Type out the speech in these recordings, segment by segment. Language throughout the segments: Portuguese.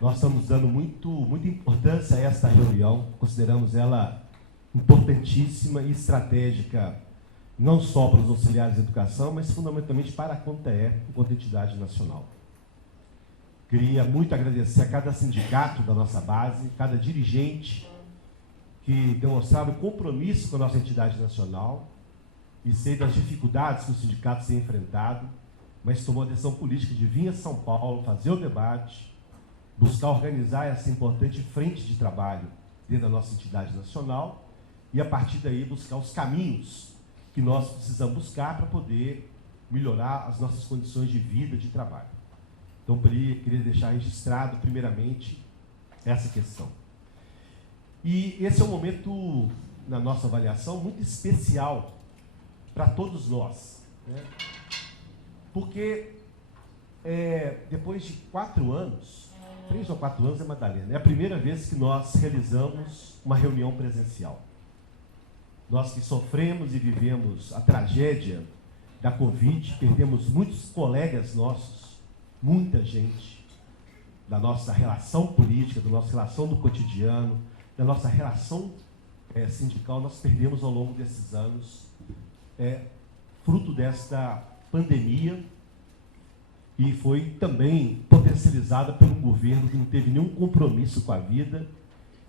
Nós estamos dando muita importância a esta reunião, consideramos ela importantíssima e estratégica, não só para os auxiliares de educação, mas fundamentalmente para a CONTEE, enquanto entidade nacional. Queria muito agradecer a cada sindicato da nossa base, cada dirigente que demonstraram compromisso com a nossa entidade nacional, e sei das dificuldades que os sindicatos têm enfrentado, mas tomou a decisão política de vir a São Paulo, fazer o debate, buscar organizar essa importante frente de trabalho dentro da nossa entidade nacional e, a partir daí, buscar os caminhos que nós precisamos buscar para poder melhorar as nossas condições de vida, de trabalho. Então, queria deixar registrado, primeiramente, essa questão. E esse é um momento, na nossa avaliação, muito especial para todos nós, né? Porque depois de 4 anos, 3 ou 4 anos, Madalena, é a primeira vez que nós realizamos uma reunião presencial. Nós que sofremos e vivemos a tragédia da Covid, perdemos muitos colegas nossos, muita gente, da nossa relação política, da nossa relação do cotidiano, da nossa relação sindical, nós perdemos ao longo desses anos, fruto desta pandemia, e foi também potencializada por um governo que não teve nenhum compromisso com a vida,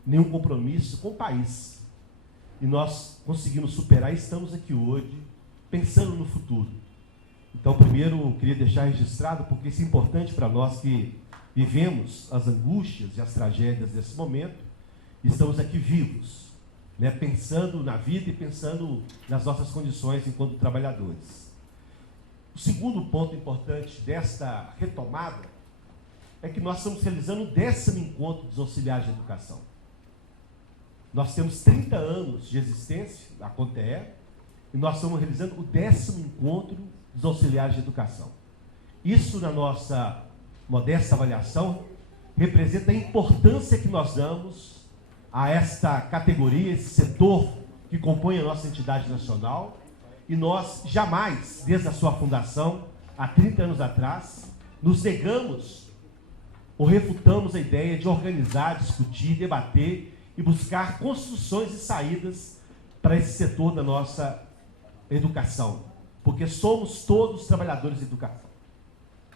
nenhum compromisso com o país. E nós conseguimos superar e estamos aqui hoje pensando no futuro. Então, primeiro, eu queria deixar registrado, porque isso é importante para nós que vivemos as angústias e as tragédias desse momento, e estamos aqui vivos, né, pensando na vida e pensando nas nossas condições enquanto trabalhadores. O segundo ponto importante desta retomada é que nós estamos realizando o 10º encontro dos auxiliares de educação. Nós temos 30 anos de existência da CONTEE e nós estamos realizando o 10º encontro dos auxiliares de educação. Isso, na nossa modesta avaliação, representa a importância que nós damos a esta categoria, esse setor que compõe a nossa entidade nacional, e nós jamais, desde a sua fundação, há 30 anos atrás, nos negamos ou refutamos a ideia de organizar, discutir, debater e buscar construções e saídas para esse setor da nossa educação, porque somos todos trabalhadores de educação.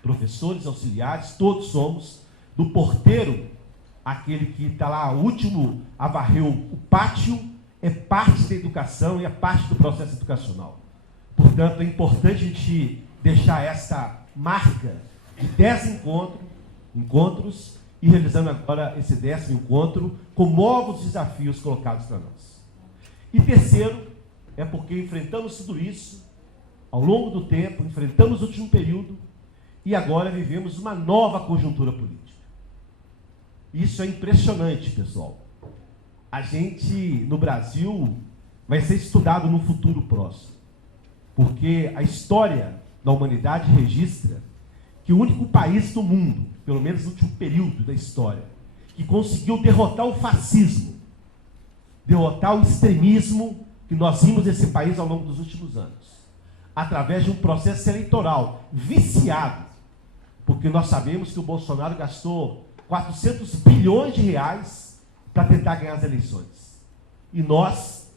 Professores, auxiliares, todos somos, do porteiro, aquele que está lá, o último a varrer o pátio, é parte da educação e é parte do processo educacional. Portanto, é importante a gente deixar essa marca de 10 encontros e realizando agora esse 10º encontro com novos desafios colocados para nós. E terceiro, é porque enfrentamos tudo isso ao longo do tempo, enfrentamos o último período e agora vivemos uma nova conjuntura política. Isso é impressionante, pessoal. A gente, no Brasil, vai ser estudado no futuro próximo, porque a história da humanidade registra que o único país do mundo, pelo menos no último período da história, que conseguiu derrotar o fascismo, derrotar o extremismo que nós vimos nesse país ao longo dos últimos anos, através de um processo eleitoral viciado, porque nós sabemos que o Bolsonaro gastou 400 bilhões de reais para tentar ganhar as eleições. E nós,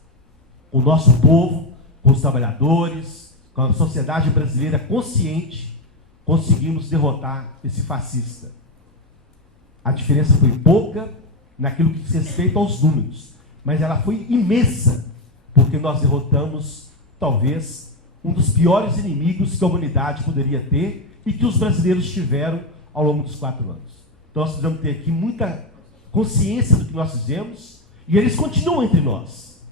o nosso povo, com os trabalhadores, com a sociedade brasileira consciente, conseguimos derrotar esse fascista. A diferença foi pouca naquilo que diz respeito aos números, mas ela foi imensa, porque nós derrotamos, talvez, um dos piores inimigos que a humanidade poderia ter e que os brasileiros tiveram ao longo dos 4 anos. Então, nós precisamos ter aqui muita consciência do que nós fizemos, e eles continuam entre nós.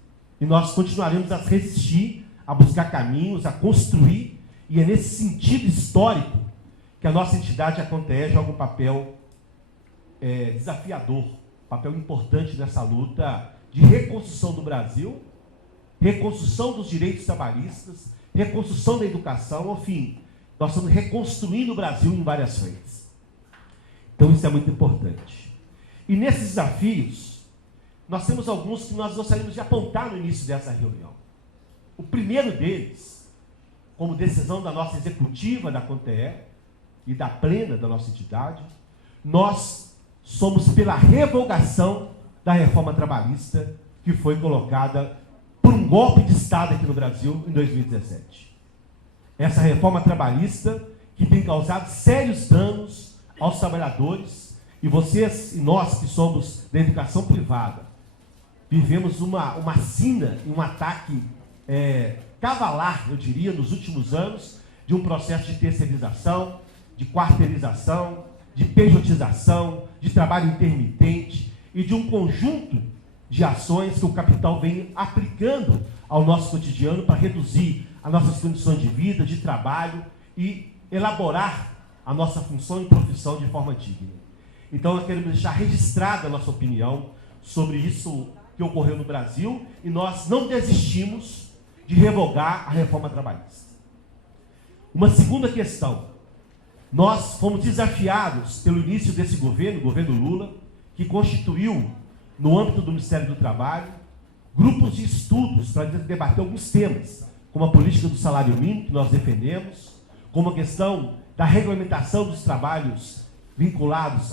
E nós continuaremos a resistir, a buscar caminhos, a construir, e é nesse sentido histórico que a nossa entidade, a CONTEE, joga um papel desafiador, papel importante nessa luta de reconstrução do Brasil, reconstrução dos direitos trabalhistas, reconstrução da educação, enfim, nós estamos reconstruindo o Brasil em várias frentes. Então, isso é muito importante. E nesses desafios, nós temos alguns que nós gostaríamos de apontar no início dessa reunião. O primeiro deles, como decisão da nossa executiva da CONTEE e da plena da nossa entidade, nós somos pela revogação da reforma trabalhista que foi colocada por um golpe de Estado aqui no Brasil em 2017. Essa reforma trabalhista que tem causado sérios danos aos trabalhadores, e vocês e nós que somos da educação privada, vivemos uma sina e um ataque cavalar, eu diria, nos últimos anos, de um processo de terceirização, de quarteirização, de pejotização, de trabalho intermitente e de um conjunto de ações que o capital vem aplicando ao nosso cotidiano para reduzir as nossas condições de vida, de trabalho e elaborar a nossa função e profissão de forma digna. Então, nós queremos deixar registrada a nossa opinião sobre isso que ocorreu no Brasil e nós não desistimos de revogar a reforma trabalhista. Uma segunda questão. Nós fomos desafiados pelo início desse governo, o governo Lula, que constituiu, no âmbito do Ministério do Trabalho, grupos de estudos para debater alguns temas, como a política do salário mínimo, que nós defendemos, como a questão da regulamentação dos trabalhos vinculados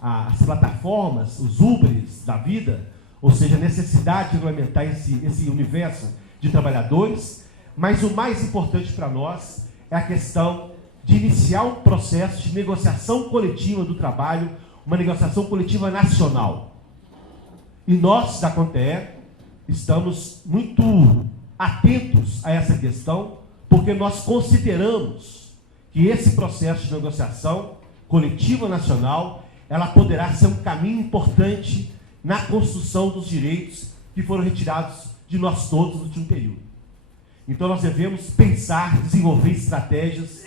às plataformas, os Ubers da vida, ou seja, a necessidade de regulamentar esse universo de trabalhadores, mas o mais importante para nós é a questão de iniciar um processo de negociação coletiva do trabalho, uma negociação coletiva nacional. E nós, da CONTEE, estamos muito atentos a essa questão, porque nós consideramos que esse processo de negociação coletiva nacional, ela poderá ser um caminho importante na construção dos direitos que foram retirados de nós todos no último período. Então nós devemos pensar, desenvolver estratégias,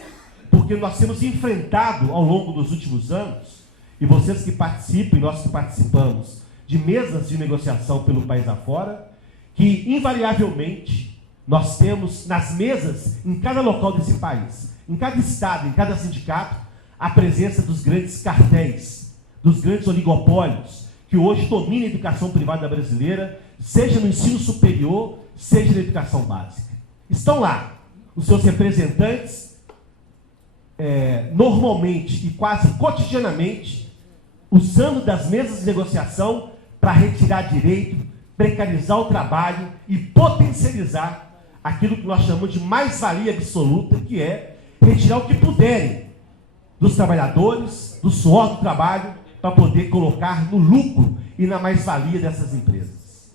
porque nós temos enfrentado ao longo dos últimos anos, e vocês que participam e nós que participamos de mesas de negociação pelo país afora, que invariavelmente nós temos nas mesas, em cada local desse país, em cada estado, em cada sindicato, a presença dos grandes cartéis, dos grandes oligopólios, que hoje dominam a educação privada brasileira, seja no ensino superior, seja na educação básica. Estão lá os seus representantes, normalmente e quase cotidianamente, usando das mesas de negociação para retirar direito, precarizar o trabalho e potencializar aquilo que nós chamamos de mais-valia absoluta, que é retirar o que puderem dos trabalhadores, do suor do trabalho, para poder colocar no lucro e na mais-valia dessas empresas.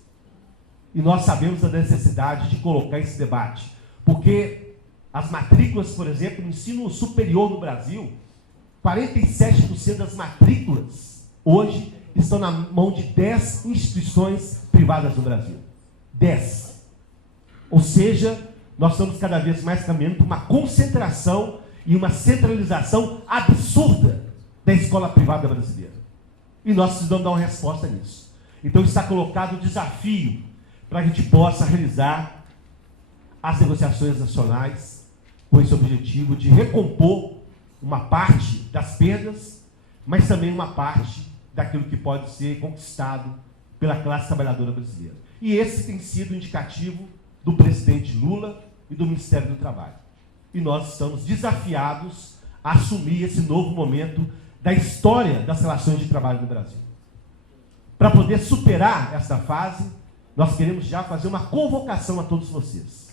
E nós sabemos da necessidade de colocar esse debate, porque as matrículas, por exemplo, no ensino superior no Brasil, 47% das matrículas hoje estão na mão de 10 instituições privadas no Brasil. 10. Ou seja, nós estamos cada vez mais caminhando para uma concentração e uma centralização absurda da escola privada brasileira. E nós precisamos dar uma resposta nisso. Então está colocado o desafio para a gente possa realizar as negociações nacionais com esse objetivo de recompor uma parte das perdas, mas também uma parte daquilo que pode ser conquistado pela classe trabalhadora brasileira. E esse tem sido o indicativo do presidente Lula e do Ministério do Trabalho. E nós estamos desafiados a assumir esse novo momento da história das relações de trabalho no Brasil. Para poder superar essa fase, nós queremos já fazer uma convocação a todos vocês.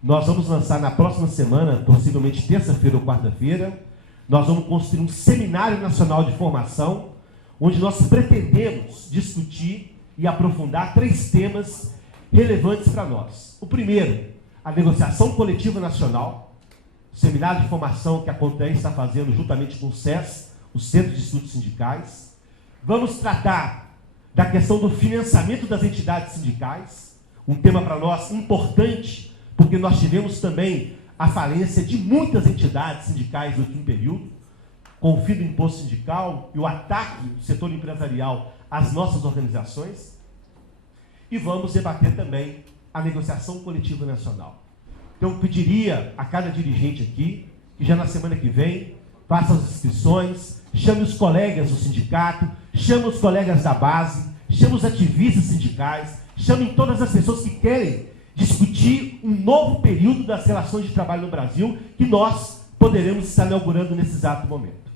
Nós vamos lançar na próxima semana, possivelmente terça-feira ou quarta-feira, nós vamos construir um seminário nacional de formação, onde nós pretendemos discutir e aprofundar 3 temas relevantes para nós. O primeiro, a negociação coletiva nacional, o seminário de formação que a CONTEE está fazendo juntamente com o SES, o Centro de Estudos Sindicais. Vamos tratar da questão do financiamento das entidades sindicais, um tema para nós importante, porque nós tivemos também a falência de muitas entidades sindicais no último período, com o fim do imposto sindical e o ataque do setor empresarial às nossas organizações. E vamos debater também a negociação coletiva nacional. Então, eu pediria a cada dirigente aqui, que já na semana que vem, faça as inscrições, chame os colegas do sindicato, chame os colegas da base, chame os ativistas sindicais, chame todas as pessoas que querem discutir um novo período das relações de trabalho no Brasil, que nós poderemos estar inaugurando nesse exato momento.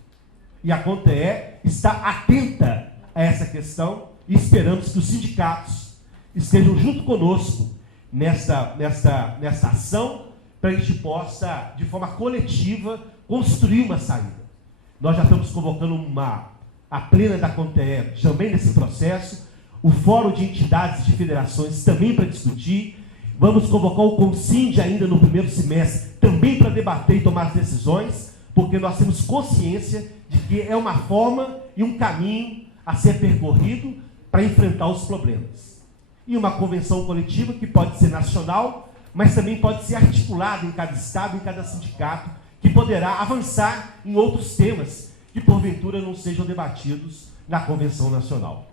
E a CONTEE está atenta a essa questão e esperamos que os sindicatos estejam junto conosco nessa ação, para a gente possa, de forma coletiva, construir uma saída. Nós já estamos convocando a plena da CONTEE também nesse processo, o Fórum de Entidades e de Federações também para discutir. Vamos convocar o CONSIND ainda no primeiro semestre, também para debater e tomar as decisões, porque nós temos consciência de que é uma forma e um caminho a ser percorrido para enfrentar os problemas. E uma convenção coletiva que pode ser nacional, mas também pode ser articulada em cada estado, em cada sindicato, que poderá avançar em outros temas que, porventura, não sejam debatidos na convenção nacional.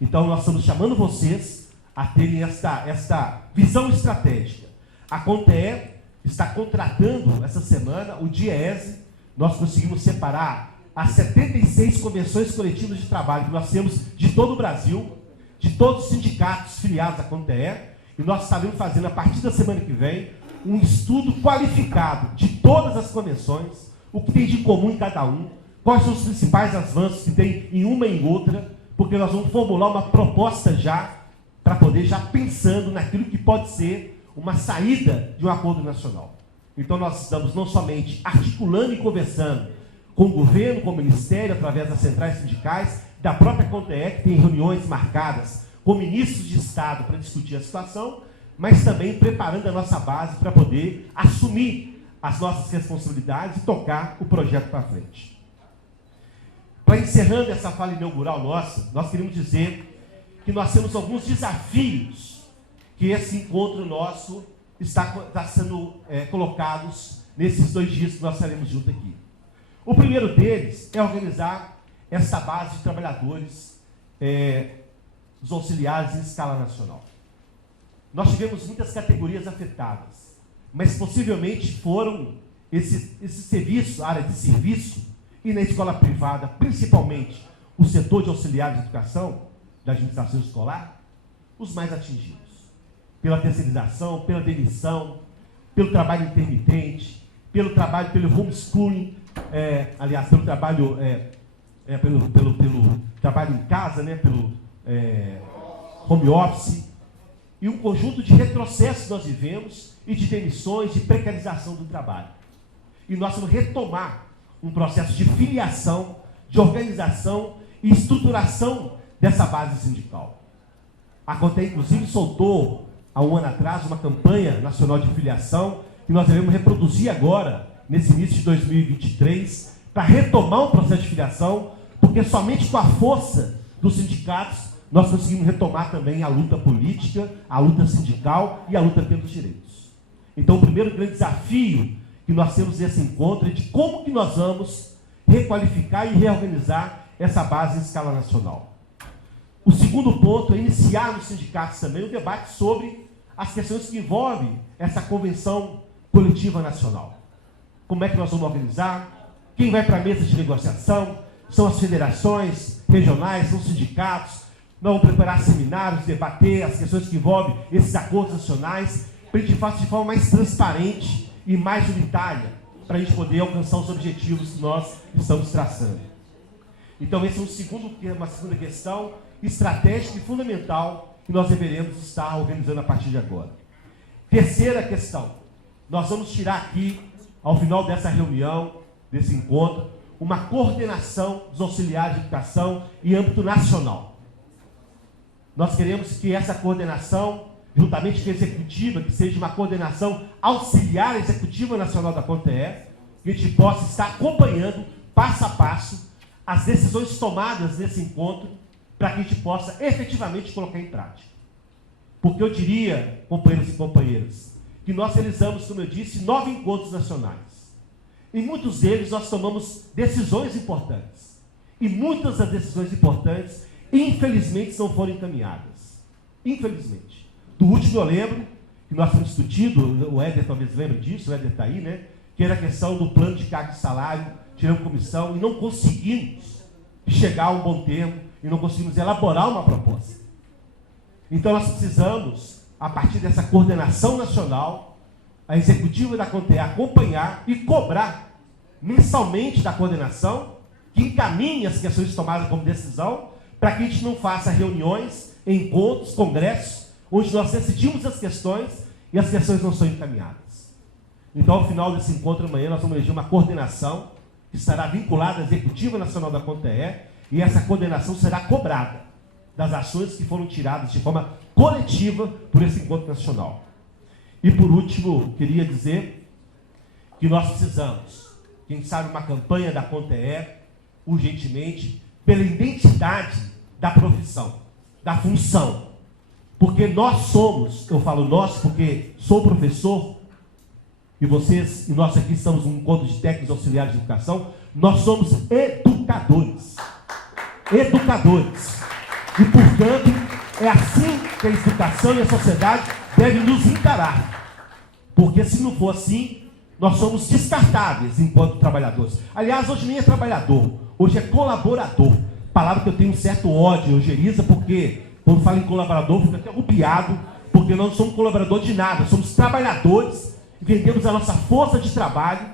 Então, nós estamos chamando vocês a terem esta visão estratégica. A CONTEE está contratando, essa semana, o DIEESE. Nós conseguimos separar as 76 convenções coletivas de trabalho que nós temos de todo o Brasil, de todos os sindicatos filiados à CONTEE, e nós estaremos fazendo, a partir da semana que vem, um estudo qualificado de todas as convenções, o que tem de comum em cada um, quais são os principais avanços que tem em uma e em outra, porque nós vamos formular uma proposta já, para poder já pensando naquilo que pode ser uma saída de um acordo nacional. Então nós estamos não somente articulando e conversando com o governo, com o Ministério, através das centrais sindicais, da própria CONTEE, que tem reuniões marcadas com ministros de Estado para discutir a situação, mas também preparando a nossa base para poder assumir as nossas responsabilidades e tocar o projeto para frente. Para encerrando essa fala inaugural nossa, nós queremos dizer que nós temos alguns desafios que esse encontro nosso está sendo colocados nesses 2 dias que nós estaremos juntos aqui. O primeiro deles é organizar essa base de trabalhadores dos auxiliares em escala nacional. Nós tivemos muitas categorias afetadas, mas possivelmente foram esse serviço, área de serviço, e na escola privada, principalmente o setor de auxiliares de educação, da administração escolar, os mais atingidos. Pela terceirização, pela demissão, pelo trabalho intermitente, pelo pelo homeschooling, pelo trabalho, pelo trabalho em casa, né, pelo home office, e um conjunto de retrocessos que nós vivemos, e de demissões, de precarização do trabalho. E nós vamos retomar um processo de filiação, de organização e estruturação dessa base sindical. A CONTEE, inclusive, soltou, há um ano atrás, uma campanha nacional de filiação, que nós devemos reproduzir agora, nesse início de 2023, para retomar o processo de filiação, porque somente com a força dos sindicatos nós conseguimos retomar também a luta política, a luta sindical e a luta pelos direitos. Então, o primeiro grande desafio que nós temos nesse encontro é de como que nós vamos requalificar e reorganizar essa base em escala nacional. O segundo ponto é iniciar nos sindicatos também o debate sobre as questões que envolvem essa convenção coletiva nacional. Como é que nós vamos organizar? Quem vai para a mesa de negociação? São as federações regionais, são os sindicatos. Nós vamos preparar seminários, debater as questões que envolvem esses acordos nacionais, para a gente fazer de forma mais transparente e mais unitária, para a gente poder alcançar os objetivos que nós estamos traçando. Então, esse é uma segunda questão estratégica e fundamental que nós deveremos estar organizando a partir de agora. Terceira questão, nós vamos tirar aqui, ao final dessa reunião, desse encontro, uma coordenação dos auxiliares de educação em âmbito nacional. Nós queremos que essa coordenação, juntamente com a executiva, que seja uma coordenação auxiliar à executiva nacional da CONTEE, que a gente possa estar acompanhando, passo a passo, as decisões tomadas nesse encontro, para que a gente possa efetivamente colocar em prática. Porque eu diria, companheiros e companheiras, que nós realizamos, como eu disse, 9 encontros nacionais. Em muitos deles nós tomamos decisões importantes. E muitas das decisões importantes, infelizmente, não foram encaminhadas. Infelizmente. Do último eu lembro, que nós temos discutido, o Éder talvez lembre disso, o Éder está aí, né? Que era a questão do plano de carga de salário, tiramos comissão e não conseguimos chegar a um bom termo e não conseguimos elaborar uma proposta. Então nós precisamos, a partir dessa coordenação nacional, a executiva da CONTEE acompanhar e cobrar mensalmente da coordenação que encaminhe as questões tomadas como decisão, para que a gente não faça reuniões, encontros, congressos, onde nós decidimos as questões e as questões não são encaminhadas. Então, ao final desse encontro amanhã, nós vamos eleger uma coordenação que estará vinculada à Executiva Nacional da CONTE, e essa coordenação será cobrada das ações que foram tiradas de forma coletiva por esse encontro nacional. E, por último, queria dizer que nós precisamos, quem sabe, uma campanha da CONTE, urgentemente, pela identidade da profissão, da função. Porque nós somos, eu falo nós porque sou professor, e vocês, e nós aqui estamos num encontro de técnicos auxiliares de educação, nós somos educadores. Educadores. E, portanto, é assim que a educação e a sociedade devem nos encarar. Porque se não for assim, nós somos descartáveis enquanto trabalhadores. Aliás, hoje nem é trabalhador, hoje é colaborador. Palavra que eu tenho um certo ódio, Eugeniza, porque quando falo em colaborador, fico até arrepiado, porque nós não somos colaboradores de nada, somos trabalhadores, e vendemos a nossa força de trabalho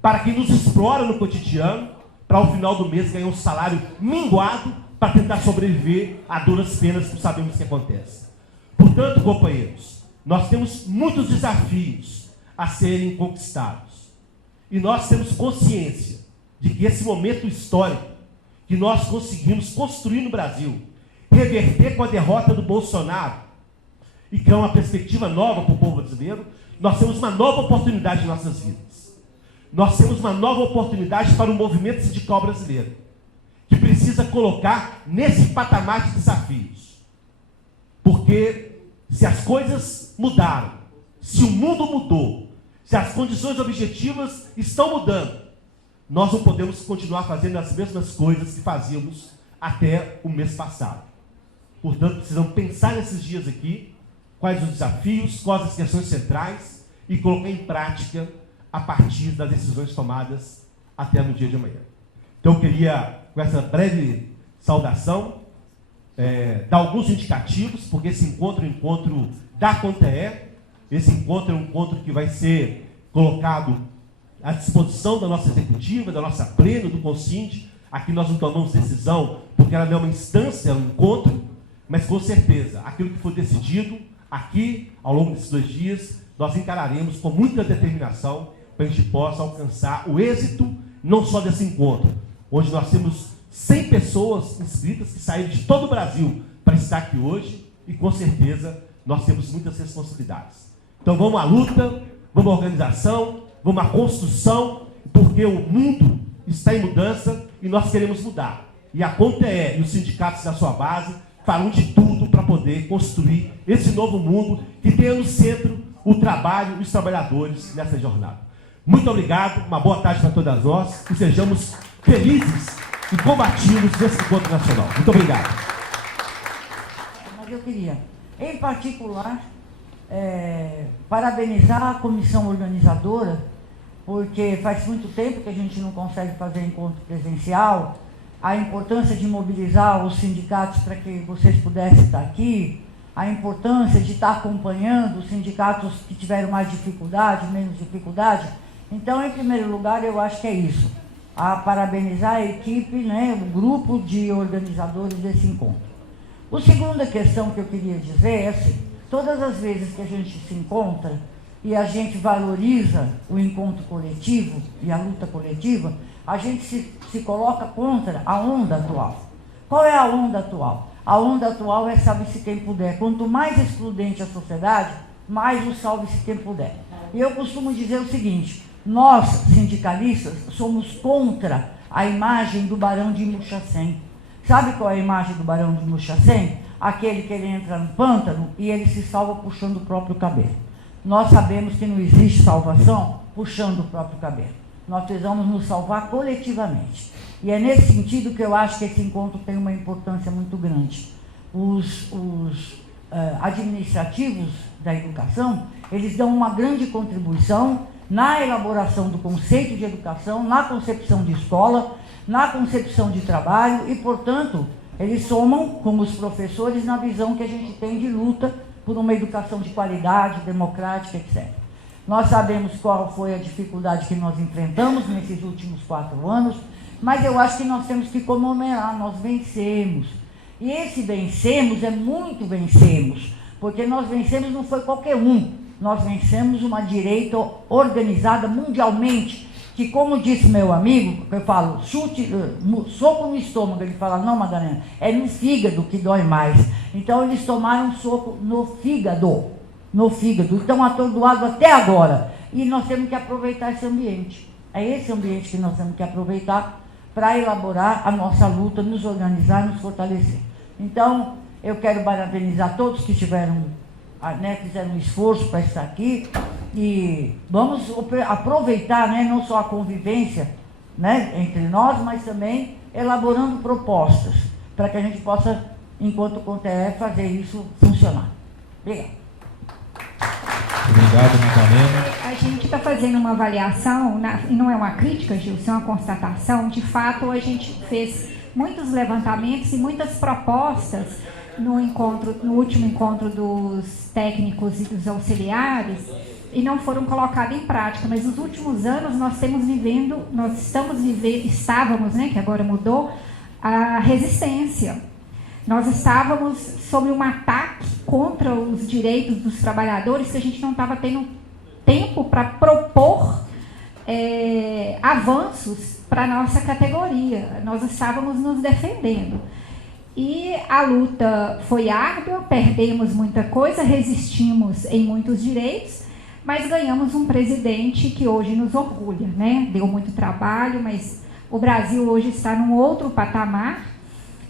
para quem nos explora no cotidiano, para ao final do mês ganhar um salário minguado para tentar sobreviver a duras penas que sabemos que acontece. Portanto, companheiros, nós temos muitos desafios a serem conquistados. E nós temos consciência de que esse momento histórico que nós conseguimos construir no Brasil, reverter com a derrota do Bolsonaro e criar uma perspectiva nova para o povo brasileiro, nós temos uma nova oportunidade em nossas vidas. Nós temos uma nova oportunidade para o movimento sindical brasileiro, que precisa colocar nesse patamar de desafios. Porque se as coisas mudaram, se o mundo mudou, se as condições objetivas estão mudando, nós não podemos continuar fazendo as mesmas coisas que fazíamos até o mês passado. Portanto, precisamos pensar nesses dias aqui, quais os desafios, quais as questões centrais, e colocar em prática a partir das decisões tomadas até no dia de amanhã. Então, eu queria, com essa breve saudação, dar alguns indicativos, porque esse encontro é um encontro da CONTE, esse encontro é um encontro que vai ser colocado à disposição da nossa executiva, da nossa pleno, do Consinde. Aqui nós não tomamos decisão, porque ela não é uma instância, é um encontro, mas com certeza, aquilo que for decidido aqui, ao longo desses 2 dias, nós encararemos com muita determinação para a gente possa alcançar o êxito, não só desse encontro, onde nós temos 100 pessoas inscritas que saíram de todo o Brasil para estar aqui hoje, e com certeza nós temos muitas responsabilidades. Então vamos à luta, vamos à organização, vamos à construção, porque o mundo está em mudança e nós queremos mudar. E a CONTE e os sindicatos da sua base farão de tudo para poder construir esse novo mundo que tenha no centro o trabalho e os trabalhadores nessa jornada. Muito obrigado, uma boa tarde para todas nós e sejamos felizes e combativos nesse encontro nacional. Muito obrigado. Mas eu queria, em particular, parabenizar a comissão organizadora, porque faz muito tempo que a gente não consegue fazer encontro presencial, a importância de mobilizar os sindicatos para que vocês pudessem estar aqui, a importância de estar acompanhando os sindicatos que tiveram mais dificuldade, menos dificuldade. Então, em primeiro lugar, eu acho que é isso, a parabenizar a equipe, né, o grupo de organizadores desse encontro. A segunda questão que eu queria dizer é assim, todas as vezes que a gente se encontra e a gente valoriza o encontro coletivo e a luta coletiva, a gente se coloca contra a onda atual. Qual é a onda atual? A onda atual é salve-se quem puder. Quanto mais excludente a sociedade, mais o salve-se quem puder. E eu costumo dizer o seguinte, nós, sindicalistas, somos contra a imagem do Barão de Muxacem. Sabe qual é a imagem do Barão de Muxacem? Aquele que ele entra no pântano e ele se salva puxando o próprio cabelo. Nós sabemos que não existe salvação puxando o próprio cabelo. Nós precisamos nos salvar coletivamente. E é nesse sentido que eu acho que esse encontro tem uma importância muito grande. Os administrativos da educação, eles dão uma grande contribuição na elaboração do conceito de educação, na concepção de escola, na concepção de trabalho e, portanto, eles somam com os professores na visão que a gente tem de luta por uma educação de qualidade, democrática, etc. Nós sabemos qual foi a dificuldade que nós enfrentamos nesses últimos 4 anos, mas eu acho que nós temos que comemorar, nós vencemos. E esse vencemos é muito vencemos, porque nós vencemos não foi qualquer um, nós vencemos uma direita organizada mundialmente, que como disse meu amigo, eu falo, soco no estômago, ele fala, não, Madalena, é no fígado que dói mais. Então eles tomaram um soco no fígado, estão atordoados até agora, e nós temos que aproveitar esse ambiente, é esse ambiente que nós temos que aproveitar para elaborar a nossa luta, nos organizar, nos fortalecer. Então, eu quero parabenizar todos que tiveram, né, fizeram um esforço para estar aqui, e vamos aproveitar, né, não só a convivência, né, entre nós, mas também elaborando propostas, para que a gente possa, enquanto CONTEE, fazer isso funcionar. Obrigada. Obrigado, Madalena. A gente está fazendo uma avaliação, e não é uma crítica, Gilson, é uma constatação. De fato, a gente fez muitos levantamentos e muitas propostas no último encontro dos técnicos e dos auxiliares, e não foram colocadas em prática. Mas nos últimos anos estávamos, né, que agora mudou, a resistência. Nós estávamos sob um ataque contra os direitos dos trabalhadores, que a gente não estava tendo tempo para propor avanços para a nossa categoria. Nós estávamos nos defendendo. E a luta foi árdua, perdemos muita coisa, resistimos em muitos direitos, mas ganhamos um presidente que hoje nos orgulha, né? Deu muito trabalho, mas o Brasil hoje está num outro patamar.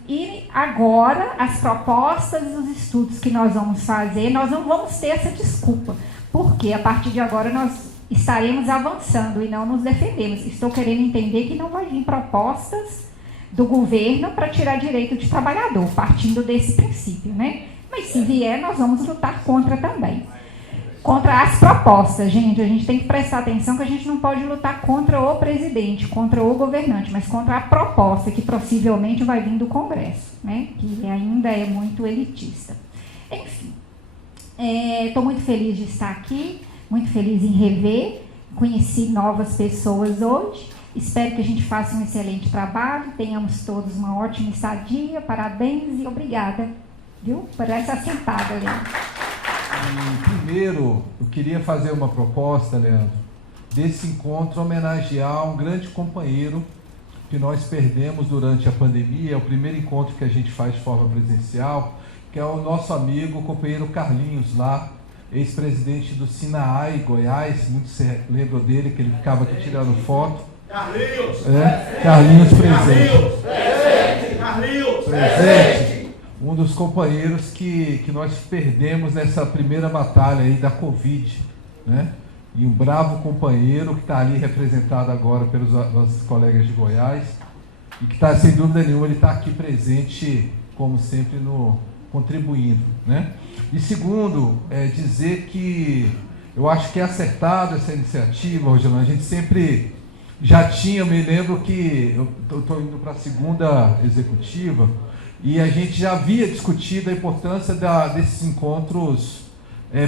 E agora, as propostas e os estudos que nós vamos fazer, nós não vamos ter essa desculpa, porque a partir de agora nós estaremos avançando e não nos defendemos. Estou querendo entender que não vai vir propostas do governo para tirar direito de trabalhador, partindo desse princípio, né? Mas se vier, nós vamos lutar contra também. Contra as propostas, gente, a gente tem que prestar atenção que a gente não pode lutar contra o presidente, contra o governante, mas contra a proposta que possivelmente vai vir do Congresso, né? Que ainda é muito elitista. Enfim, estou muito feliz de estar aqui, muito feliz em rever, conheci novas pessoas hoje, espero que a gente faça um excelente trabalho, tenhamos todos uma ótima estadia, parabéns e obrigada, viu? Por essa sentada, Leandro. Primeiro, eu queria fazer uma proposta, Leandro, desse encontro homenagear um grande companheiro que nós perdemos durante a pandemia, é o primeiro encontro que a gente faz de forma presencial, que é o nosso amigo, o companheiro Carlinhos, lá, ex-presidente do Sinaai, Goiás, muitos se lembram dele, que ele ficava aqui tirando foto. Carlinhos! Carlinhos presente. Carlinhos! Presente! Um dos companheiros que nós perdemos nessa primeira batalha aí da Covid, né? E um bravo companheiro que está ali representado agora pelos nossos colegas de Goiás e que está, sem dúvida nenhuma, ele está aqui presente, como sempre, contribuindo, né? E segundo, dizer que eu acho que é acertado essa iniciativa, Rogelão. A gente sempre já tinha, me lembro que eu estou indo para a segunda executiva, e a gente já havia discutido a importância desses encontros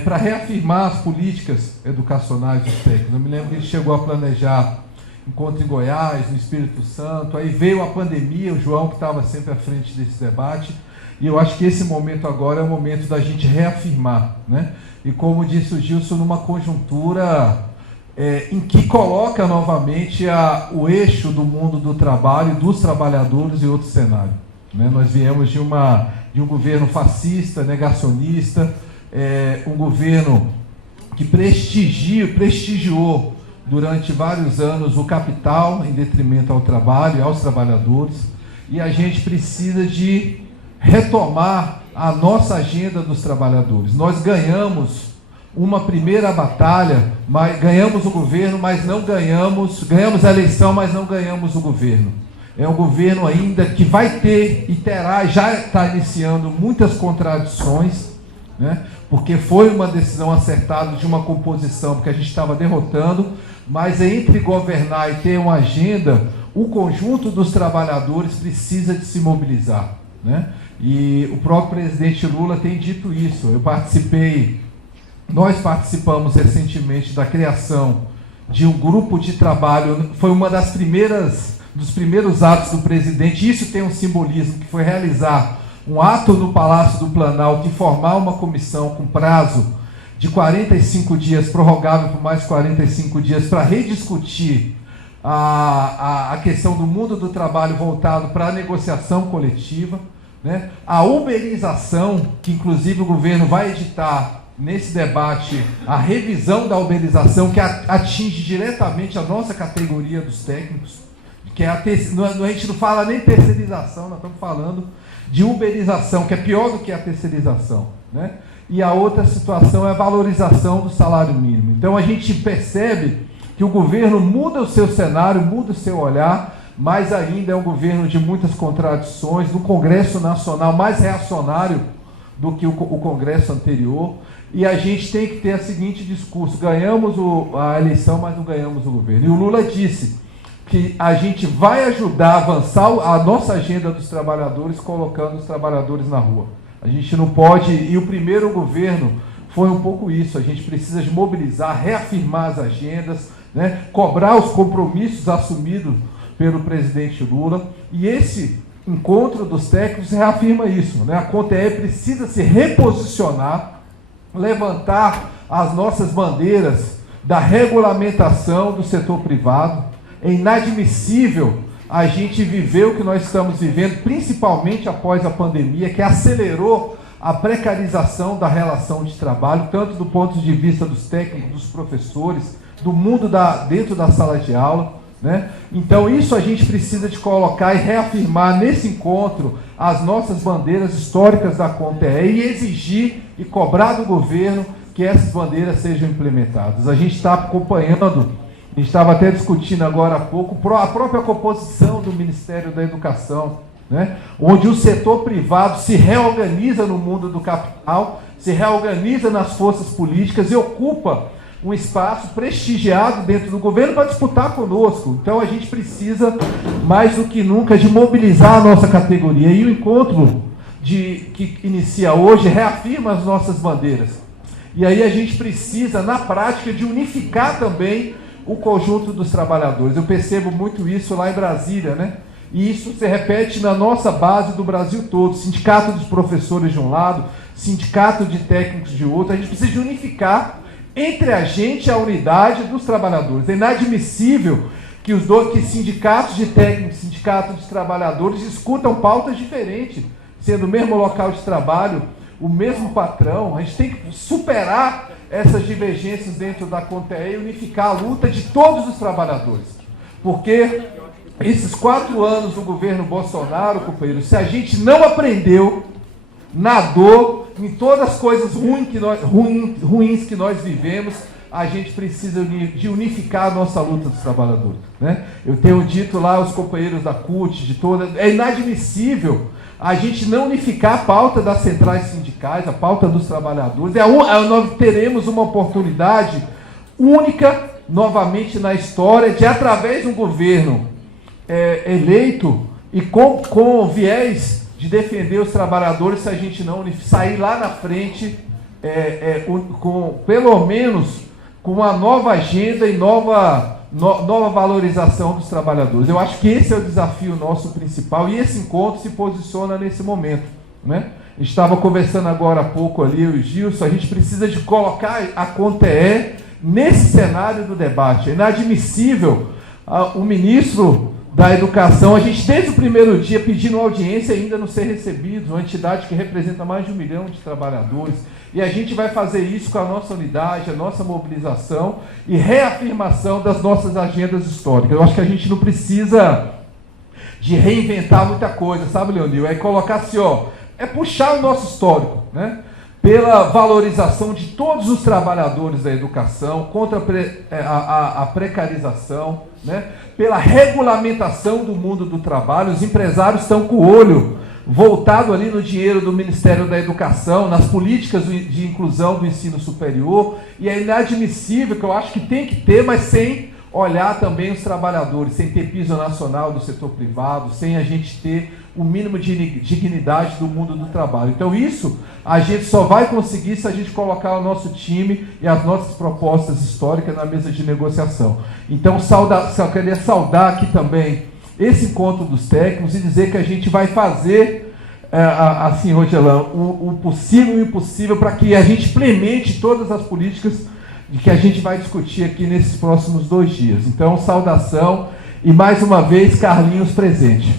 para reafirmar as políticas educacionais dos técnicos. Eu me lembro que a gente chegou a planejar encontro em Goiás, no Espírito Santo, aí veio a pandemia, o João que estava sempre à frente desse debate, e eu acho que esse momento agora é o momento da gente reafirmar, né? E como disse o Gilson, numa conjuntura em que coloca novamente o eixo do mundo do trabalho, dos trabalhadores em outro cenário. Nós viemos de um governo fascista, negacionista, um governo que prestigiou durante vários anos o capital em detrimento ao trabalho e aos trabalhadores, e a gente precisa de retomar a nossa agenda dos trabalhadores. Nós ganhamos uma primeira batalha, ganhamos o governo, mas não ganhamos a eleição, mas não ganhamos o governo. É um governo ainda que vai ter e terá, já está iniciando muitas contradições, né? Porque foi uma decisão acertada de uma composição, porque a gente estava derrotando, mas entre governar e ter uma agenda, o conjunto dos trabalhadores precisa de se mobilizar, né? E o próprio presidente Lula tem dito isso. Nós participamos recentemente da criação de um grupo de trabalho, foi uma das primeiras dos primeiros atos do presidente, isso tem um simbolismo, que foi realizar um ato no Palácio do Planalto e formar uma comissão com prazo de 45 dias, prorrogável por mais 45 dias, para rediscutir a questão do mundo do trabalho voltado para a negociação coletiva, né? A uberização, que inclusive o governo vai editar nesse debate a revisão da uberização, que atinge diretamente a nossa categoria dos técnicos, que é a gente não fala nem terceirização, nós estamos falando de uberização, que é pior do que a terceirização, né? E a outra situação é a valorização do salário mínimo. Então a gente percebe que o governo muda o seu cenário, muda o seu olhar, mas ainda é um governo de muitas contradições, no Congresso Nacional mais reacionário do que o Congresso anterior, e a gente tem que ter o seguinte discurso: ganhamos a eleição, mas não ganhamos o governo. E o Lula disse que a gente vai ajudar a avançar a nossa agenda dos trabalhadores, colocando os trabalhadores na rua. A gente não pode, e o primeiro governo foi um pouco isso, a gente precisa de mobilizar, reafirmar as agendas, né, cobrar os compromissos assumidos pelo presidente Lula, e esse encontro dos técnicos reafirma isso, né? A CONTE precisa se reposicionar, levantar as nossas bandeiras da regulamentação do setor privado. É inadmissível a gente viver o que nós estamos vivendo, principalmente após a pandemia, que acelerou a precarização da relação de trabalho, tanto do ponto de vista dos técnicos, dos professores, do mundo dentro da sala de aula, né? Então isso a gente precisa de colocar e reafirmar nesse encontro as nossas bandeiras históricas da CONTE e exigir e cobrar do governo que essas bandeiras sejam implementadas. A gente está acompanhando, a gente estava até discutindo agora há pouco, a própria composição do Ministério da Educação, né? Onde o setor privado se reorganiza no mundo do capital, se reorganiza nas forças políticas e ocupa um espaço prestigiado dentro do governo para disputar conosco. Então a gente precisa, mais do que nunca, de mobilizar a nossa categoria. E o encontro que inicia hoje reafirma as nossas bandeiras. E aí a gente precisa, na prática, de unificar também o conjunto dos trabalhadores. Eu percebo muito isso lá em Brasília, né? E isso se repete na nossa base do Brasil todo. Sindicato dos professores de um lado, sindicato de técnicos de outro. A gente precisa de unificar entre a gente a unidade dos trabalhadores. É inadmissível que que sindicatos de técnicos, sindicatos de trabalhadores discutam pautas diferentes, sendo o mesmo local de trabalho, o mesmo patrão. A gente tem que superar essas divergências dentro da CONTE e unificar a luta de todos os trabalhadores. Porque esses 4 anos do governo Bolsonaro, companheiro, se a gente não aprendeu, nadou em todas as coisas ruins que nós vivemos, a gente precisa de unificar a nossa luta dos trabalhadores, né? Eu tenho dito lá aos companheiros da CUT, de todas, é inadmissível a gente não unificar a pauta das centrais sindicais, a pauta dos trabalhadores. Nós teremos uma oportunidade única, novamente na história, de, através de um governo eleito e com viés de defender os trabalhadores, se a gente não sair lá na frente, pelo menos com uma nova agenda e nova valorização dos trabalhadores. Eu acho que esse é o desafio nosso principal, e esse encontro se posiciona nesse momento, né? A gente estava conversando agora há pouco ali, eu e o Gilson, a gente precisa de colocar a CONTE nesse cenário do debate. É inadmissível o ministro da Educação, a gente desde o primeiro dia pedindo audiência e ainda não ser recebido, uma entidade que representa mais de 1 milhão de trabalhadores, e a gente vai fazer isso com a nossa unidade, a nossa mobilização e reafirmação das nossas agendas históricas. Eu acho que a gente não precisa de reinventar muita coisa, sabe, Leonil? É colocar assim, puxar o nosso histórico, né? Pela valorização de todos os trabalhadores da educação, contra a precarização, né? Pela regulamentação do mundo do trabalho. Os empresários estão com o olho voltado ali no dinheiro do Ministério da Educação, nas políticas de inclusão do ensino superior, e é inadmissível, que eu acho que tem que ter, mas sem olhar também os trabalhadores, sem ter piso nacional do setor privado, sem a gente ter o mínimo de dignidade do mundo do trabalho. Então isso a gente só vai conseguir se a gente colocar o nosso time e as nossas propostas históricas na mesa de negociação. Então queria saudar aqui também esse encontro dos técnicos e dizer que a gente vai fazer, assim, Rogelão, o possível e o impossível para que a gente implemente todas as políticas que a gente vai discutir aqui nesses próximos 2 dias. Então, saudação e mais uma vez Carlinhos presente.